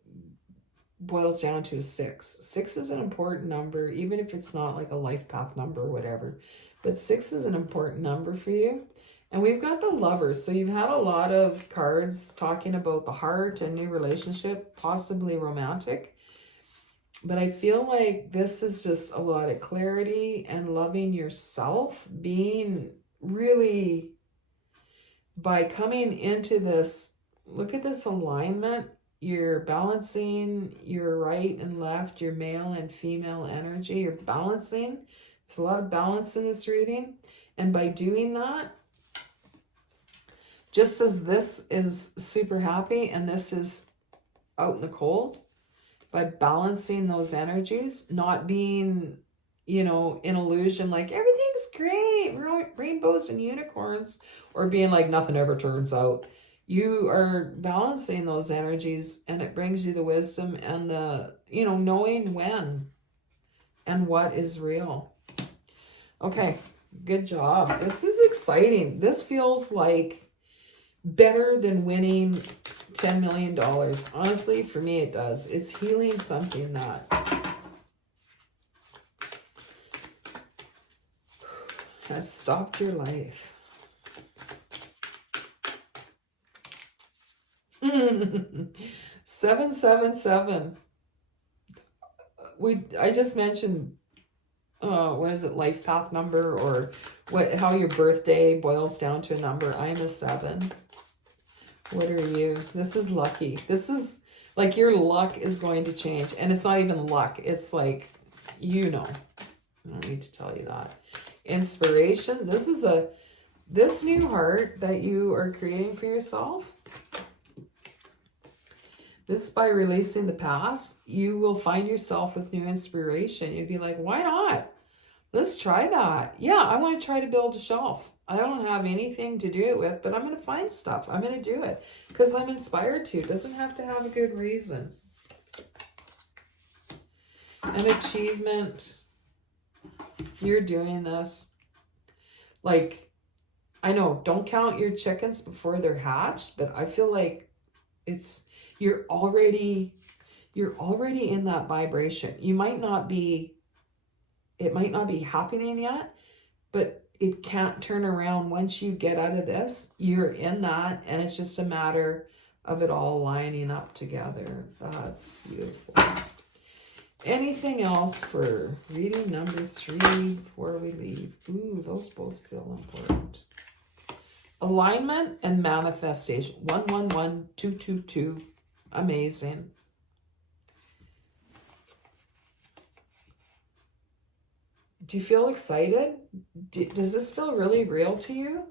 boils down to a 6. 6 is an important number, even if it's not like a life path number or whatever. But 6 is an important number for you. And we've got the Lovers. So you've had a lot of cards talking about the heart and new relationship, possibly romantic. But I feel like this is just a lot of clarity and loving yourself, being really, by coming into this, look at this alignment, you're balancing your right and left, your male and female energy, you're balancing. There's a lot of balance in this reading. And by doing that, just as this is super happy and this is out in the cold, by balancing those energies, not being, in illusion, like everything's great, rainbows and unicorns, or being like nothing ever turns out. You are balancing those energies, and it brings you the wisdom and the, knowing when and what is real. Okay, good job. This is exciting. This feels like better than winning $10 million. Honestly, for me, it does. It's healing something that has stopped your life. 777. I just mentioned what is it, life path number, or how your birthday boils down to a number. I am a 7. What are you? This is lucky. This is like your luck is going to change. And it's not even luck. It's like, I don't need to tell you that. Inspiration. This new heart that you are creating for yourself. This, by releasing the past, you will find yourself with new inspiration. You'd be like, why not? Let's try that. Yeah, I want to try to build a shelf. I don't have anything to do it with, but I'm going to find stuff. I'm going to do it because I'm inspired to. It doesn't have to have a good reason. An achievement. You're doing this. Like, I know, don't count your chickens before they're hatched, but I feel like you're already in that vibration. It might not be happening yet, but it can't turn around. Once you get out of this, you're in that, and it's just a matter of it all lining up together. That's beautiful. Anything else for reading number 3 before we leave? Ooh, those both feel important. Alignment and manifestation. 111, 222. Amazing. Do you feel excited? Does this feel really real to you?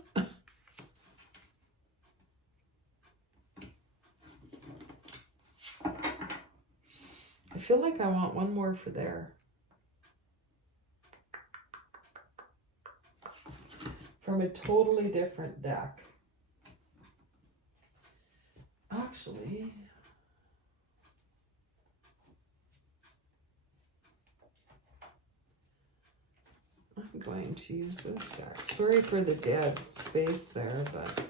I feel like I want one more for there. From a totally different deck. Actually, I'm going to use this deck. Sorry for the dead space there, but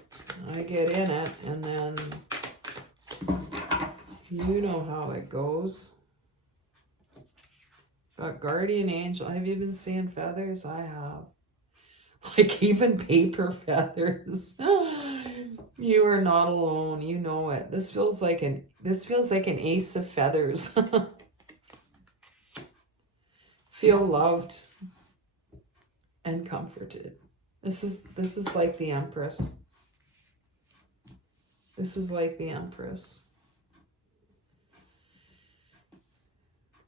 I get in it, and then you know how it goes. Got Guardian Angel. Have you been seeing feathers? I have. Like even paper feathers. You are not alone. You know it. This feels like an ace of feathers. Feel loved and comforted. This is like the Empress. This is like the Empress.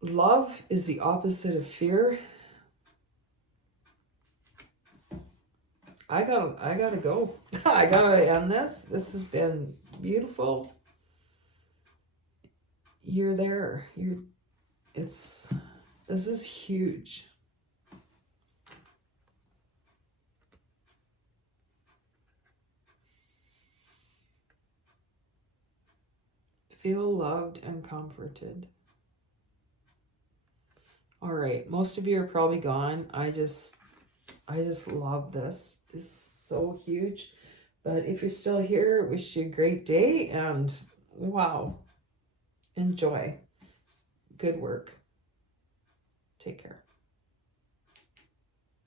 Love is the opposite of fear. I gotta go. I gotta end this. This has been beautiful. You're there. This is huge. Feel loved and comforted. All right, most of you are probably gone. I just love this. It's so huge. But if you're still here, wish you a great day, and wow, enjoy. Good work. Take care.